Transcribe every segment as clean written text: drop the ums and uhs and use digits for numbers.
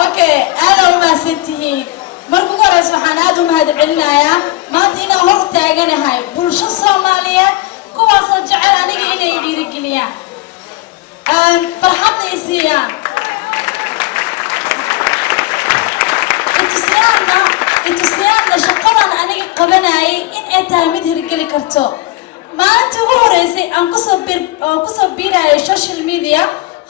اوكي انا وما ستي marka ugu horeysa waxaan aad u mahadcelinayaa maanta inaan hor taaganahay bulsho Soomaaliyeed kuwaas oo jecel aniga inay dhiirigeliyaan farxad ay siiyaan intusiyaana shaqadan aniga qabanayay in ay tahay mid hirgeli karto maanta ugu horeysay aan ku soo biirayay social media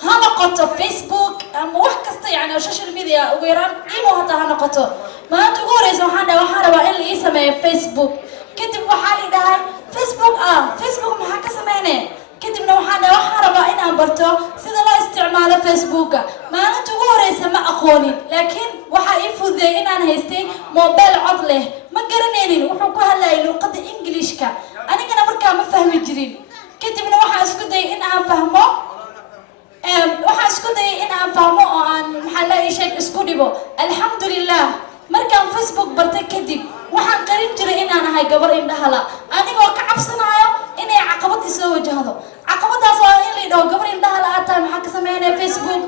هانا قطة فيسبوك وحكست يعني السوشيال ميديا وغيران إيمو هتا هانا قطة ما أنت قولي سبحانه وحنا وإلا يسمى فيسبوك كتب وحالي داي فيسبوك فيسبوك محاكا سمعني كتب وحنا وإنا أمبرتو سيدا لا استعمال فيسبوك ما أنت قولي سما أخوني لكن وحا يفوذي إن أنا هيستي موبيل عضله ما قرنيني وحكوها الليل وقد إنجليشكا أنا كنا بركا ما فهمي جرين كتب وحا اسكدي إن أنا فهمو waxaan isku dayay in aan fahmo oo aan maxalay sheeg isku dhibo alxamdulillah markaan Facebook bartay kadib waxaan qarin jiray in aan ahay gabar indhahala anigoo ka cabsanayo inay caqabad isoo wajahdo caqabadaas oo in la dhaho gabar indhahala aad tahay maxaa ka sameynaa Facebook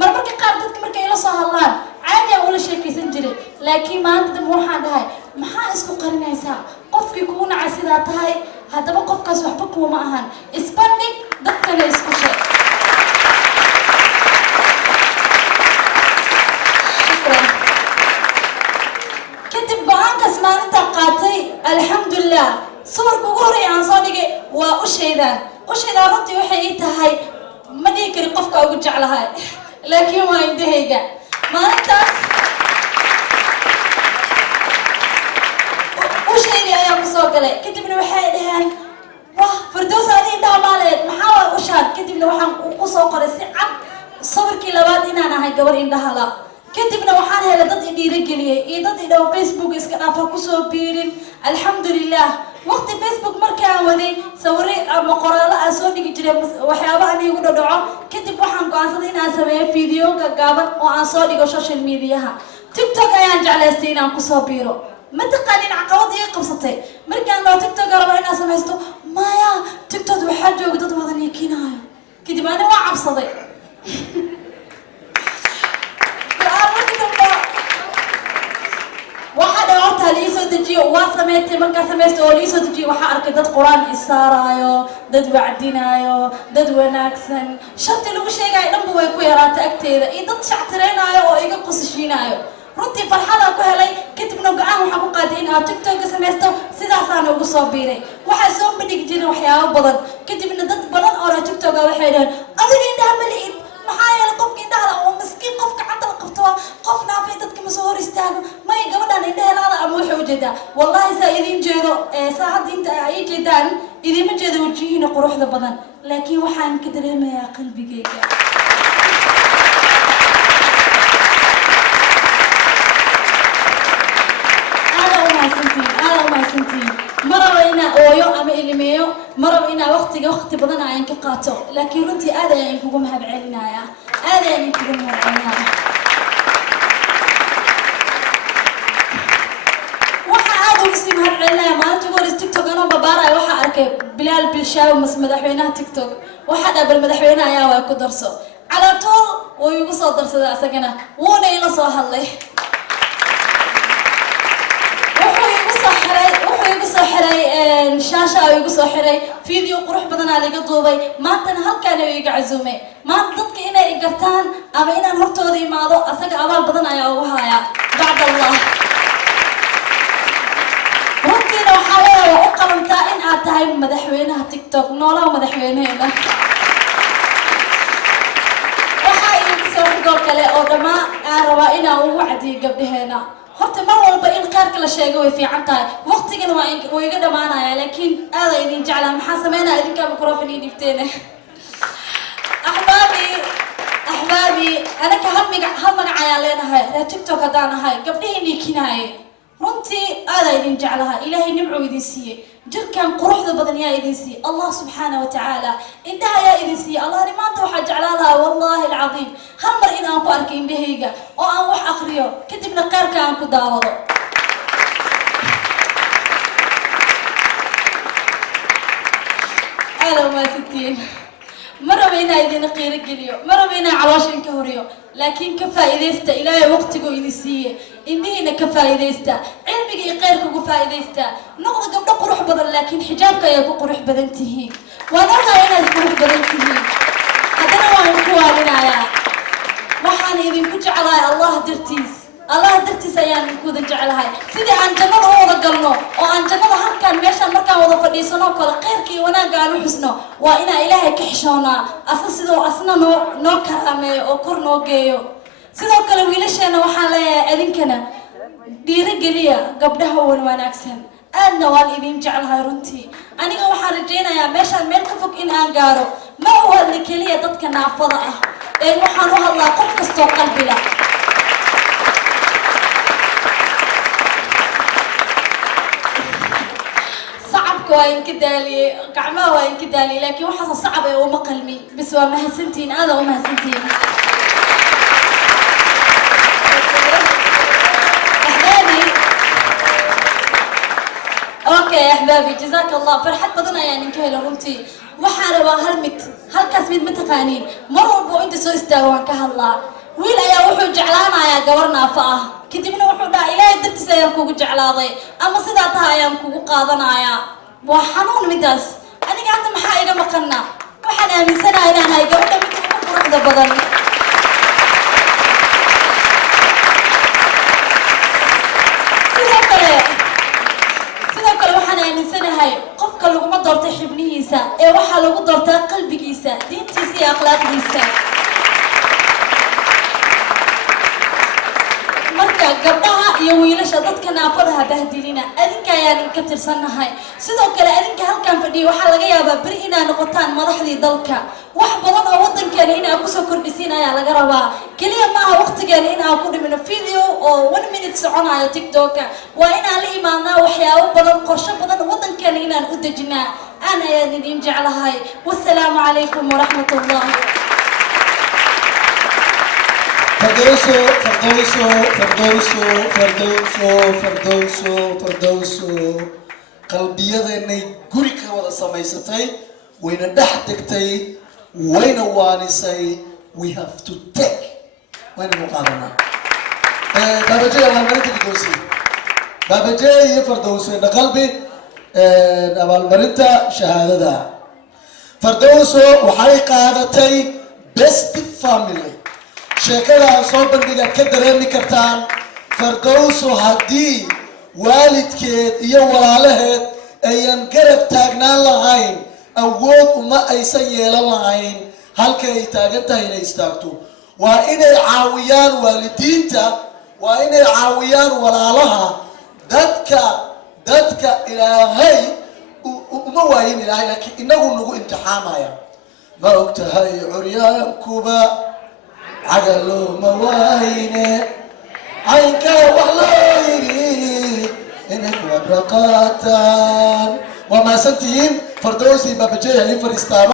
marmarka qaar dadka markay ila soo hadlaan caadi aan ula sheekaysan jiray laakiin maanta dib waxaan dhahay maxaa isku qarinaysaa qofkii kugu nacay sidaa tahay haddaba qofkaas waxba kuma ahan isbandhig dadkana isku sheeg الحمد لله صور كوري عن صادقي وأشهد رنتي وحي تهاي ما ديكري قفك أو جعلها لكن ما يدهيجا ما أنت وشهد يا مسوقلي كتبنا وحي دهان واه فردوس هذه ده مالت محاول أشهد كتبنا وحن وسوقلي سعب صور كيلوات إن أنا هاي قبل إندها لا كتبنا وحنا هلا ضد إني رجلي ضد إنه فيسبوك إسكنا فكسو بيرين الحمد لله وقت فيسبوك مركا ودي سوري مقالة أسوني كجري وحيابا أنا يقولوا دعاء كتب وحنا قاصدين أسمع فيديو كجابت وأسوني كسوشيال ميديا تيك توك أيام جعل استينا كسو بيرو متى قانين عقود قصتي مركا لو تيك توك أربعين أسمعته ما يا تيك توك وحاجة وقدرت وضني كناية كتب أنا وعب صديق واحد أورتها ليسو تجي واسميتي مركا سميستو ليسو تجي وحا أركي داد قرآن إسارايو داد وعدينايو داد وناكسن شرطي لو شيء قاعد نمو ويكو يرات أكتيدا داد شعترينايو وإيقا قصشينايو runtii farxada ku helay kadibna go'aan waxa ku qaaday in aad TikTok sameeysto sidaas aan ugu soo biiray waxa soo bandhig jiray waxyaabo badan kadibna dad badan oo TikTok waxay dhahan adiga indhaha malid maxaa yeelay qofka indhaha oo miskiin qofka canta qabto qofna fi dadka ma soo hor istaago ma gabadhan indhaha ama waxa u jeedaa wallahi saa idin jeedo saacad inta ay jeedaan idin ma jeedo wajihiina quruxda badan laakiin waxaan ka dareemayaa qalbigayga مرة إنا أويو أما إلميو مرة إنا وقت بدنا عين كقاتو لكن رنتي هذا يعني كوجمها بعيننا يا هذا يعني كوجمها بعيننا وحا هذا مسلم هالعيننا ما تقول تيك توك أنا ببارة وحا أركب بلال بالشاو مس مدحوينها تيك توك وحدا بالمدحوينها يا وياكو درسو على طول ويقصوا درسو ذا سكنة ونا إلى صاح الله حري شاشة أو يقصوا حري فيديو قروح بدنا على قطوبي ما تنهل كانوا يقعزومي ما ضدك إنا إقرتان أما إنا نهرتو ذي ماضو أساق أبال بدنا يا وهايا بعد الله ربي لو حاولوا وأقلم تائن آتاي مدحوينها تيك توك نولا ومدحوينها وحاي يقصوا حقوق كالي أودما أروائنا ووعدي قبلهنا horta mar walba in qaarka la sheego way fiican tahay waqtigan waa iga dhamaanaya laakiin aad ay idin jeclaan maxaa sameynaa idinka microphone dhibteen ahbaabi ana ka hal magac ayaa leenahay TikTok hadaan ahay gabdhihii kinaay runtii aad ay idin jeclaha ilaahay nimco idin siiyay jirkan quruxda badan yaa idin siiyay Allah subhanahu wa ta'ala intaha yaa idin siiyay Allah maanta waxa jeclaalaha wallahi alazim hal mar in aan ku arkay indhahayga oo aan wax akhriyo kadibna qaarka aan ku daawado aad ma sitiin مرة بينا إذا قير قليو مرة بينا عواشن كهريو لكن كفايدة استا إلهي وقتكو إنسية إنهينا كفايدة استا علمك يقيركو كفايدة استا نقض قبل قروح بدل لكن حجابك يكو قروح بدنتهين ونرغى هنا قروح بدنتهين هذا وان كوالنا يا waxaan idinku jeclahay Allah dartiis ayaan idinku jeclahay sidii aan jannada u wada galno oo aan jannada halkaan meeshaan markaan wada fadhiisano kala qeyrkii wanaaga aan u xusno waa inaan Ilaahay ka xishoonaa asna noo karaameeyo oo kor noo geeyo sidoo kale wiilasheena waxaan leeyahay adinkana dhiirigeliya gabdhaha wanaagsan aadna waan idin jeclahay runtii aniga waxaan rajaynayaa meeshaan meel ka fog in aan gaaro ma u hadli kaliya dadka naafada ah ee waxaan u hadlaa qof kastoo qalbi leh صعبك وين كدالي قعمة وين كدالي لكن وحصل صعب وما قلمي بس وما هالسنتين هذا وما هالسنتين أحبابي اوكي يا احبابي جزاك الله فرحت بدنا يعني نكهل رمتي وحاربا هالكاسميد متقانين مروا بو انت سو استوان كهالله ويل يا وحو جعلانا يا قورنا فاه كدبنا وحو دا الهي درتس ayaan kugu jeclaaday ama sidaa tahay ayaan kugu qaadanaya waa xanuun midaas aniga hadda maxaa iga maqana waxaan aaminsanahay inaan hay gabadha mid ugu quruxda badan sidoo kale waxaan aaminsanahay qofka laguma doorto xibnihiisa ee waxaa lagu doortaa qalbigiisa diintiisa iyo akhlaaqdiisa marka gabdhaha iyo wiilasha dadka naafadaha bahdilina adinka ayaan ka tirsanahay sidoo kale adinka halkan fadhiyo waxa laga yaabaa bari inaa noqotaan madaxdii dalka wax badan oo wadankeena inaa ku soo kordhisiin ayaa laga rabaa kaliya maaha waqtigeena inaa ku dhimino video oo 1 minute soconayo TikTok waa inaan la imaanaa waxyaabo badan qorshe badan wadankeena inaan u dejinaa aan ayaan idin jeclahay wassalaamu calaykum waraxmatullahi فردوسو قلبيادeenay guri ka wada samaysatay wayna dhex tagtay wayna waanisay we have to take wayna muqaadana babajay abaalmarinta gudoosi babajay iyo fardowso qalbi abaalmarinta shahaadada fardowso waxay qaadatay best family sheekada soo bandhiga ka dareemi kartaan fardowso hadii waalidkeed iyo walaalaheed ayan garab taagnaan lahayn awood uma aysan yeelan lahayn halka ay taagan tahay inay istaagto waa inay caawiyaan waalidiinta waa inay caawiyaan walaalaha dadka ilaahay uma waayin ilaahay laakiin inagu nagu imtixaamaya ma ogtahay curyaankuba عقلو مواينه عينك والله إنك وبرقاتان وما سنتين فردوسي بابجيه فريستان